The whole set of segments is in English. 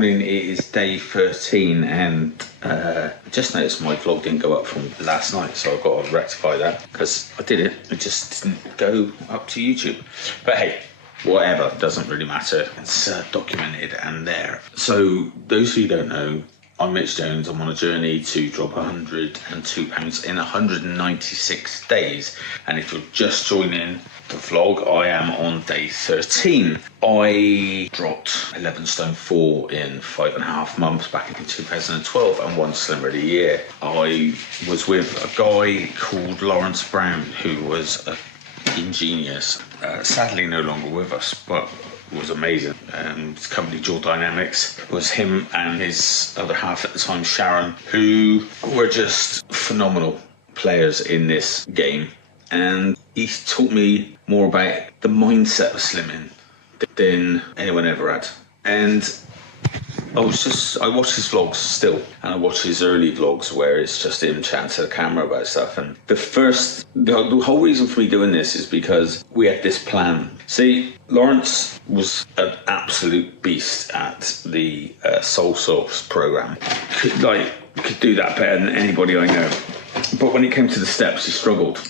morning, it is day 13, and I just noticed my vlog didn't go up from last night, so I've got to rectify that, because I did it, it just didn't go up to YouTube. But hey, whatever, doesn't really matter. It's documented and there. So those of you who don't know, I'm Mitch Jones. I'm on a journey to drop 102 pounds in 196 days. And if you're just joining the vlog, I am on day 13. I dropped 11 stone 4 in 5.5 months back in 2012 and 1 slim ready year. I was with a guy called Lawrence Brown, who was a ingenious, sadly no longer with us, but was amazing. His company Dual Dynamics was him and his other half at the time, Sharon, who were just phenomenal players in this game. And he taught me more about the mindset of slimming than anyone ever had. And I watch his vlogs still, and I watch his early vlogs where it's just him chatting to the camera about stuff. And the whole reason for me doing this is because we had this plan. See, Lawrence was an absolute beast at the Soul Source program. Could do that better than anybody I know. But when it came to the steps, he struggled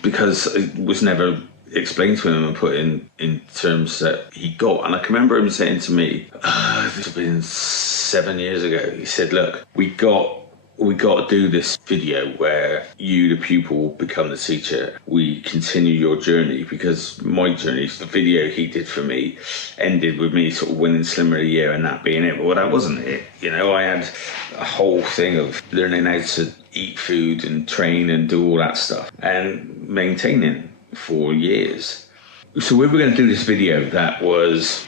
because it was never explained to him and put in terms that he got. And I can remember him saying to me, this has been 7 years ago, he said, look, we got to do this video where you, the pupil, become the teacher. We continue your journey, because my journey, the video he did for me, ended with me sort of winning Slimmer of the Year and that being it. But that wasn't it. You know, I had a whole thing of learning how to eat food and train and do all that stuff and maintaining for years. So we were going to do this video that was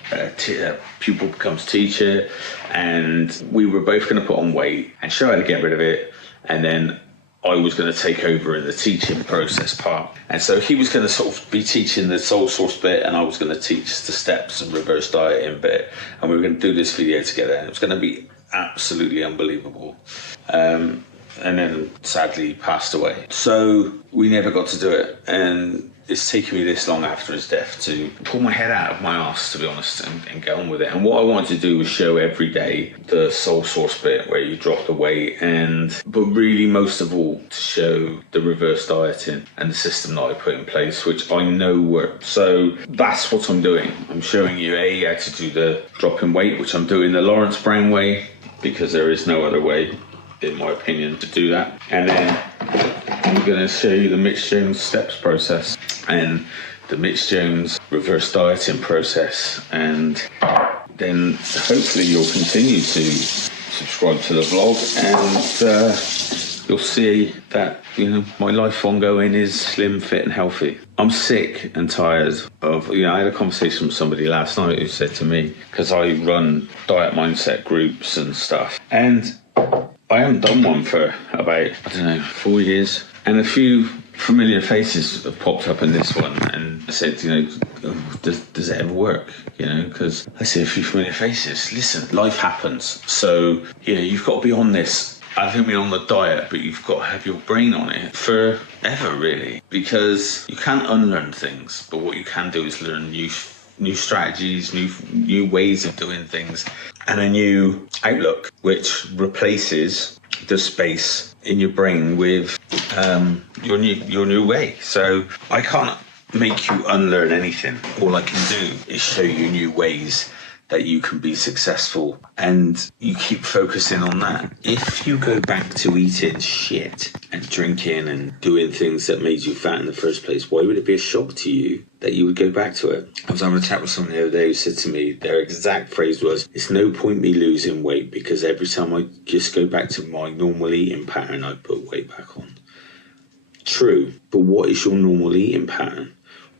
pupil becomes teacher, and we were both going to put on weight and show how to get rid of it, and then I was going to take over in the teaching process part. And so he was going to sort of be teaching the Soul Source bit, and I was going to teach the steps and reverse dieting bit, and we were going to do this video together, and it was going to be absolutely unbelievable. And then sadly passed away. So we never got to do it, and it's taken me this long after his death to pull my head out of my arse, to be honest, and get on with it. And what I wanted to do was show every day the Soul Source bit where you drop the weight, but really most of all to show the reverse dieting and the system that I put in place, which I know works. So that's what I'm doing. I'm showing you how to do the drop in weight, which I'm doing the Lawrence Brown way, because there is no other way, in my opinion, to do that. And then I'm going to show you the Mitch Jones steps process and the Mitch Jones reverse dieting process, and then hopefully you'll continue to subscribe to the vlog, and you'll see that, you know, my life ongoing is slim, fit and healthy. I'm sick and tired of, I had a conversation with somebody last night who said to me, because I run diet mindset groups and stuff, and I haven't done one for about, 4 years. And a few familiar faces have popped up in this one, and I said, does it ever work? Because I see a few familiar faces. Listen, life happens. So, you've got to be on this. I haven't been on the diet, but you've got to have your brain on it forever, really. Because you can't unlearn things, but what you can do is learn new strategies, new ways of doing things, and a new outlook, which replaces the space in your brain with your new way. So I can't make you unlearn anything. All I can do is show you new ways that you can be successful, and you keep focusing on that. If you go back to eating shit and drinking and doing things that made you fat in the first place, why would it be a shock to you that you would go back to it? I was having a chat with someone the other day who said to me, their exact phrase was, it's no point me losing weight, because every time I just go back to my normal eating pattern, I put weight back on. True, but what is your normal eating pattern?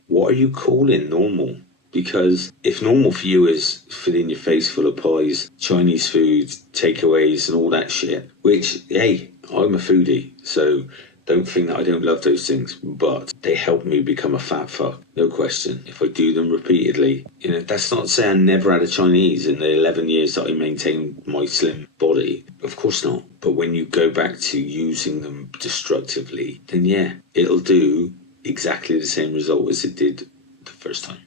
What are you calling normal? Because if normal for you is filling your face full of pies, Chinese food, takeaways and all that shit, which, hey, I'm a foodie, so don't think that I don't love those things, but they help me become a fat fuck, no question. If I do them repeatedly, that's not to say I never had a Chinese in the 11 years that I maintained my slim body. Of course not. But when you go back to using them destructively, then yeah, it'll do exactly the same result as it did the first time.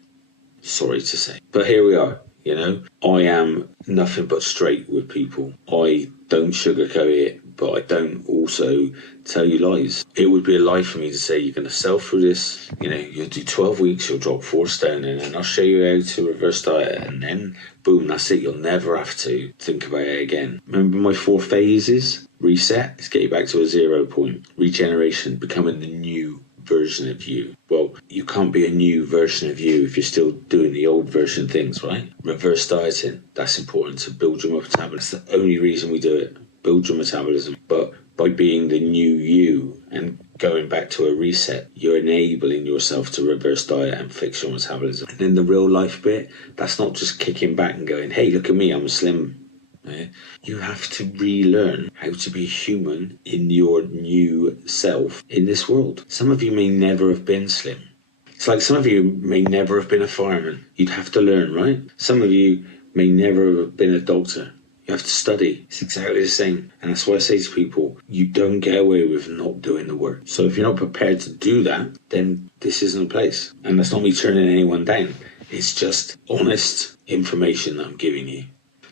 Sorry to say. But here we are. you know? I am nothing but straight with people. I don't sugarcoat it, but I don't also tell you lies. It would be a lie for me to say you're going to sell through this, you know, you'll do 12 weeks, you'll drop 4 stone, and then I'll show you how to reverse diet, and then boom, that's it. You'll never have to think about it again. Remember my 4 phases? Reset, let's get you back to a 0 point. Regeneration, becoming the new version of you. Well, you can't be a new version of you if you're still doing the old version things, right? Reverse dieting, that's important to build your metabolism. That's the only reason we do it. Build your metabolism. But by being the new you and going back to a reset, you're enabling yourself to reverse diet and fix your metabolism. And then the real life bit, that's not just kicking back and going, hey, look at me, I'm slim. Yeah. You have to relearn how to be human in your new self in this world. Some of you may never have been slim. It's like some of you may never have been a fireman. You'd have to learn, right? Some of you may never have been a doctor. You have to study. It's exactly the same. And that's why I say to people, you don't get away with not doing the work. So if you're not prepared to do that, then this isn't a place. And that's not me turning anyone down. It's just honest information that I'm giving you.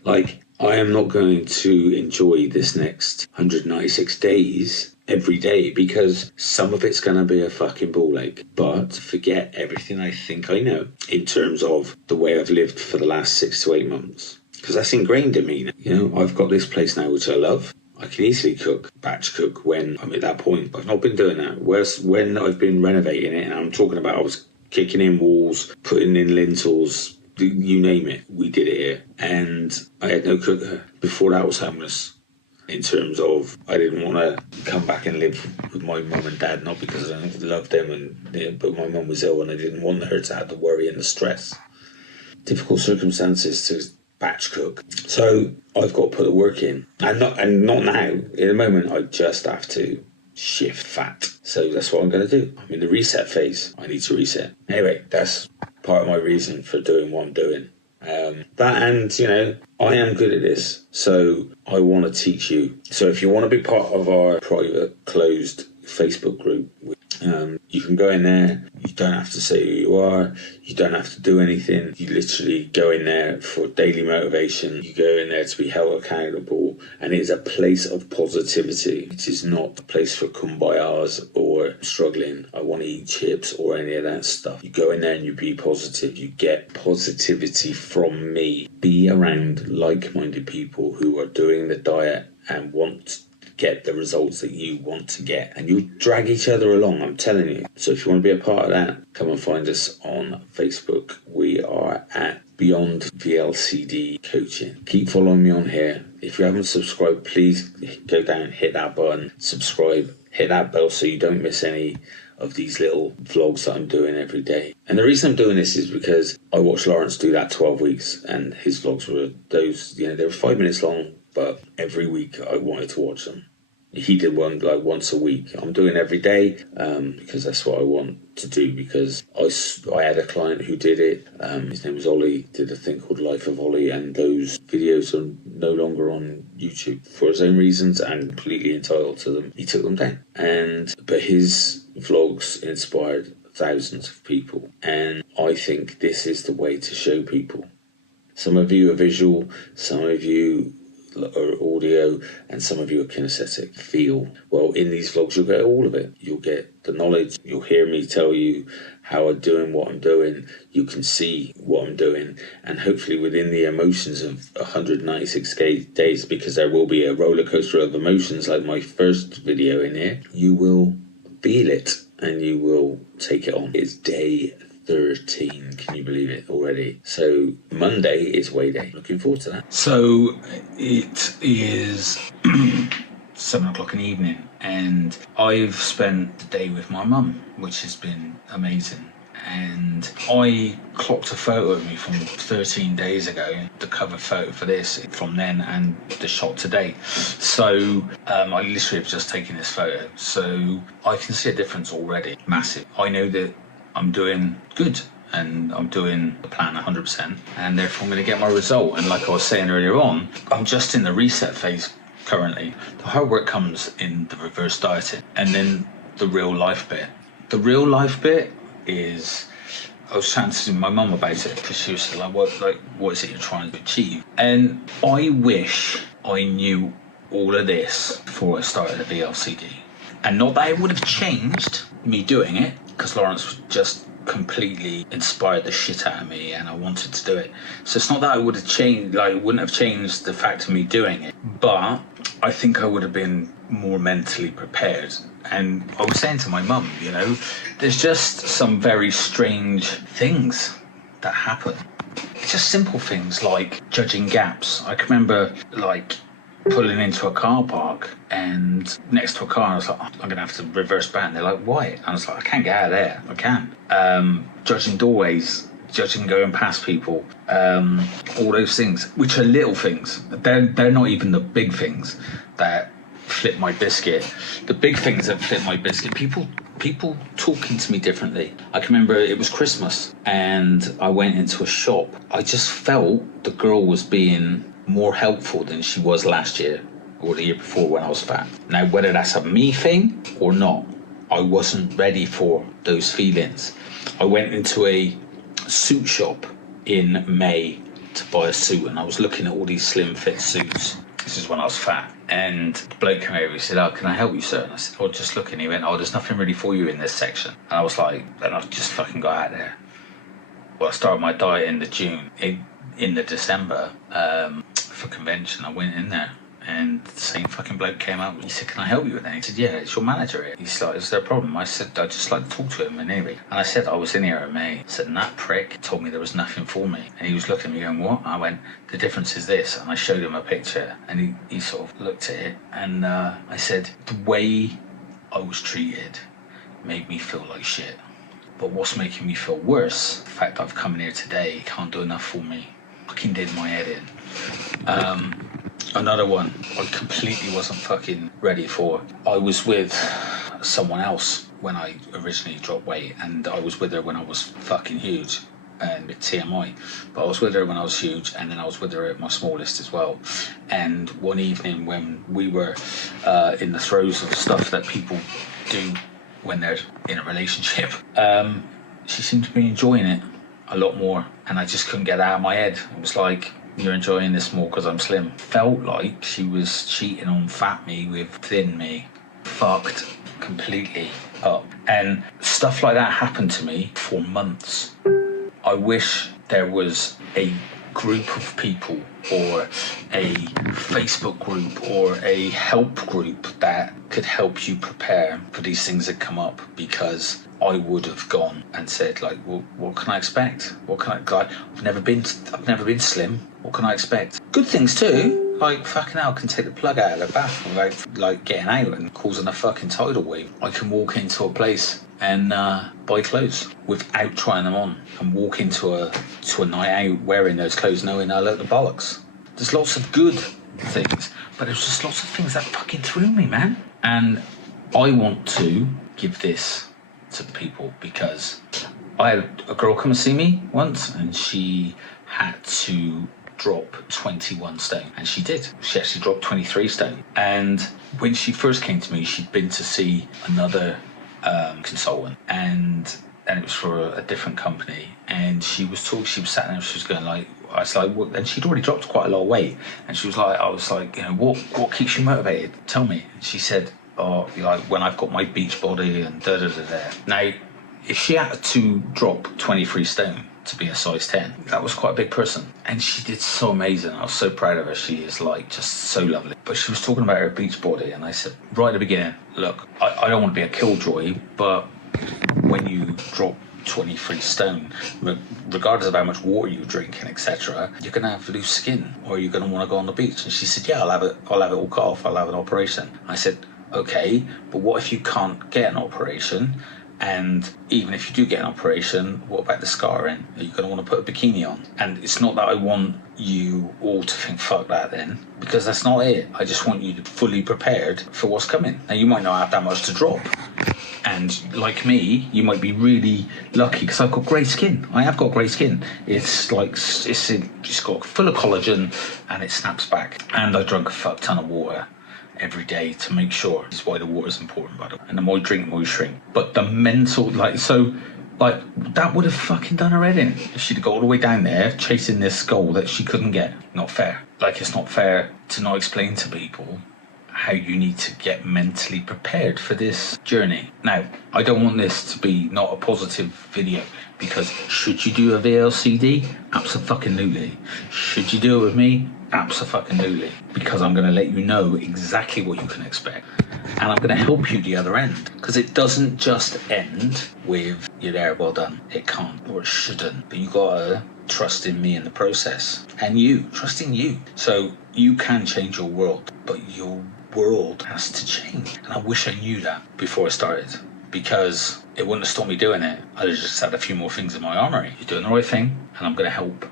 Like, I am not going to enjoy this next 196 days every day because some of it's going to be a fucking ball ache. But forget everything I think I know in terms of the way I've lived for the last 6 to 8 months. Because that's ingrained in me now. You know, I've got this place now which I love. I can easily batch cook when I'm at that point. But I've not been doing that. Whereas when I've been renovating it, and I'm talking about I was kicking in walls, putting in lintels, you name it, we did it here. And I had no cooker. Before that, I was homeless. In terms of, I didn't want to come back and live with my mum and dad, not because I loved them, but my mum was ill and I didn't want her to have the worry and the stress. Difficult circumstances to batch cook. So I've got to put the work in. And not now. In a moment, I just have to shift fat. So that's what I'm going to do. I'm in the reset phase. I need to reset. Anyway, that's part of my reason for doing what I'm doing. That, and you know, I am good at this, so I want to teach you. So if you want to be part of our private closed Facebook group, you can go in there. You don't have to say who you are. You don't have to do anything. You literally go in there for daily motivation. You go in there to be held accountable, and it is a place of positivity. It is not a place for kumbayas or struggling. I want to eat chips or any of that stuff. You go in there and you be positive. You get positivity from me. Be around like-minded people who are doing the diet and want get the results that you want to get, and you drag each other along, I'm telling you. So if you want to be a part of that, come and find us on Facebook. We are at Beyond VLCD Coaching. Keep following me on here. If you haven't subscribed, please go down, hit that button, subscribe, hit that bell so you don't miss any of these little vlogs that I'm doing every day. And the reason I'm doing this is because I watched Lawrence do that 12 weeks, and his vlogs were those, you know, they were 5 minutes long, but every week I wanted to watch them. He did one like once a week. I'm doing every day because that's what I want to do, because I had a client who did it. His name was Ollie, did a thing called Life of Ollie, and those videos are no longer on YouTube for his own reasons and completely entitled to them. He took them down. But his vlogs inspired thousands of people, and I think this is the way to show people. Some of you are visual, some of you are audio, and some of you are kinesthetic, feel. Well, in these vlogs you'll get all of it. You'll get the knowledge, you'll hear me tell you how I'm doing what I'm doing, you can see what I'm doing, and hopefully within the emotions of 196 days, because there will be a roller coaster of emotions like my first video in here, you will feel it and you will take it on. It's day 13, can you believe it already? So Monday is weigh day. Looking forward to that. So it is 7 o'clock in the evening, and I've spent the day with my mum, which has been amazing. And I clocked a photo of me from 13 days ago, the cover photo for this from then, and the shot today. So I literally have just taken this photo, so I can see a difference already, massive. I know that I'm doing good and I'm doing the plan 100%, and therefore I'm going to get my result. And like I was saying earlier on, I'm just in the reset phase currently. The hard work comes in the reverse dieting, and then the real life bit. The real life bit is I was chatting to my mum about it because she was like, what is it you're trying to achieve? And I wish I knew all of this before I started the VLCD. And not that it would have changed me doing it, because Lawrence just completely inspired the shit out of me and I wanted to do it. So it's not that I would have changed, like, it wouldn't have changed the fact of me doing it, but I think I would have been more mentally prepared. And I was saying to my mum, you know, there's just some very strange things that happen. It's just simple things like judging gaps. I can remember, like, pulling into a car park and next to a car, and I was like, oh, I'm gonna have to reverse back. And they're like, why? And I was like, I can't get out of there. I can't. Judging doorways, judging going past people, all those things, which are little things. They're not even the big things that flip my biscuit. The big things that flip my biscuit, people talking to me differently. I can remember it was Christmas and I went into a shop. I just felt the girl was being more helpful than she was last year or the year before when I was fat. Now, whether that's a me thing or not, I wasn't ready for those feelings. I went into a suit shop in May to buy a suit and I was looking at all these slim fit suits. This is when I was fat. And the bloke came over, he said, oh, can I help you, sir? And I said, oh, just looking. He went, oh, there's nothing really for you in this section. And I was like, then I just fucking got out there. Well, I started my diet in the June. In the December, for convention, I went in there and the same fucking bloke came up. He said, can I help you with anything? He said, yeah, it's your manager here. He's like, is there a problem? I said, I'd just like to talk to him. And anyway, and I said, I was in here in May. I said, and that prick told me there was nothing for me. And he was looking at me going, what? I went, the difference is this. And I showed him a picture and he sort of looked at it. And I said, the way I was treated made me feel like shit. But what's making me feel worse, the fact I've come in here today can't do enough for me. Fucking did my head in. Another one I completely wasn't fucking ready for. I was with someone else when I originally dropped weight, and I was with her when I was fucking huge and with TMI, but I was with her when I was huge, and then I was with her at my smallest as well. And one evening when we were in the throes of stuff that people do when they're in a relationship, she seemed to be enjoying it a lot more, and I just couldn't get out of my head. It was like, you're enjoying this more because I'm slim. Felt like she was cheating on fat me with thin me. Fucked completely up. And stuff like that happened to me for months. I wish there was a group of people or a Facebook group or a help group that could help you prepare for these things that come up, because I would have gone and said, like, well, what can I expect? What can I've never been slim. What can I expect? Good things too. Like, fucking hell, I can take the plug out of the bath without, like, getting out and causing a fucking tidal wave. I can walk into a place and buy clothes without trying them on, and walk into a night out wearing those clothes knowing I look the bollocks. There's lots of good things, but there's just lots of things that fucking threw me, man. And I want to give this to the people, because I had a girl come and see me once and she had to drop 21 stone, and she did. She actually dropped 23 stone. And when she first came to me, she'd been to see another consultant, and it was for a different company, and she was sat there and she was going like, I was like, well, and she'd already dropped quite a lot of weight, and she was like, I was like, you know, what keeps you motivated? Tell me. And she said, oh, like, when I've got my beach body and da da da da. Now, if she had to drop 23 stone to be a size 10, that was quite a big person, and she did so amazing. I was so proud of her. She is, like, just so lovely. But she was talking about her beach body, and I said right at the beginning, look, I don't want to be a killjoy, but when you drop 23 stone, regardless of how much water you drink and etc., you're gonna have loose skin, or you're gonna want to go on the beach. And she said, yeah, I'll have it all cut off, I'll have an operation. I said, okay, but what if you can't get an operation? And even if you do get an operation, what about the scarring? Are you going to want to put a bikini on? And it's not that I want you all to think, fuck that then, because that's not it. I just want you to fully prepared for what's coming. Now, you might not have that much to drop. And like me, you might be really lucky, because I've got grey skin. I have got grey skin. It's like, it's got full of collagen and it snaps back. And I drank a fuck ton of water every day to make sure. This is why the water is important, by the way. And the more you drink, the more you shrink. But the mental, like, so Like, that would have fucking done her head in. She'd have got all the way down there chasing this goal that she couldn't get. Not fair. Like, it's not fair to not explain to people how you need to get mentally prepared for this journey. Now, I don't want this to be not a positive video, because should you do a VLCD? Abso-fucking-lutely. Should you do it with me? Abso-fucking-lutely. Because I'm going to let you know exactly what you can expect. And I'm going to help you the other end. Because it doesn't just end with, you're there, well done. It can't, or it shouldn't. But you got to trust in me in the process. And you, trust in you. So you can change your world, but your world has to change. And I wish I knew that before I started, because it wouldn't have stopped me doing it. I'd have just had a few more things in my armory. You're doing the right thing, and I'm going to help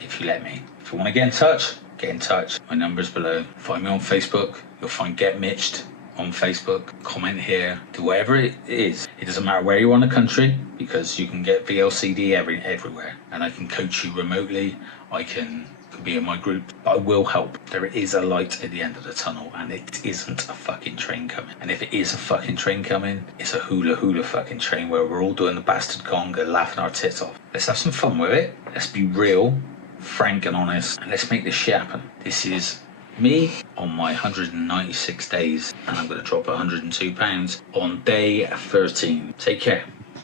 if you let me. If you want to get in touch, get in touch. My number's below. Find me on Facebook. You'll find Get Mitched on Facebook. Comment here. Do whatever it is. It doesn't matter where you are in the country, because you can get VLCD everywhere. And I can coach you remotely. I can be in my group. I will help. There is a light at the end of the tunnel, and it isn't a fucking train coming. And if it is a fucking train coming, it's a hula fucking train where we're all doing the bastard conga, laughing our tits off. Let's have some fun with it. Let's be real, frank and honest, and let's make this shit happen. This is me on my 196 days, and I'm going to drop 102 pounds on day 13. Take care.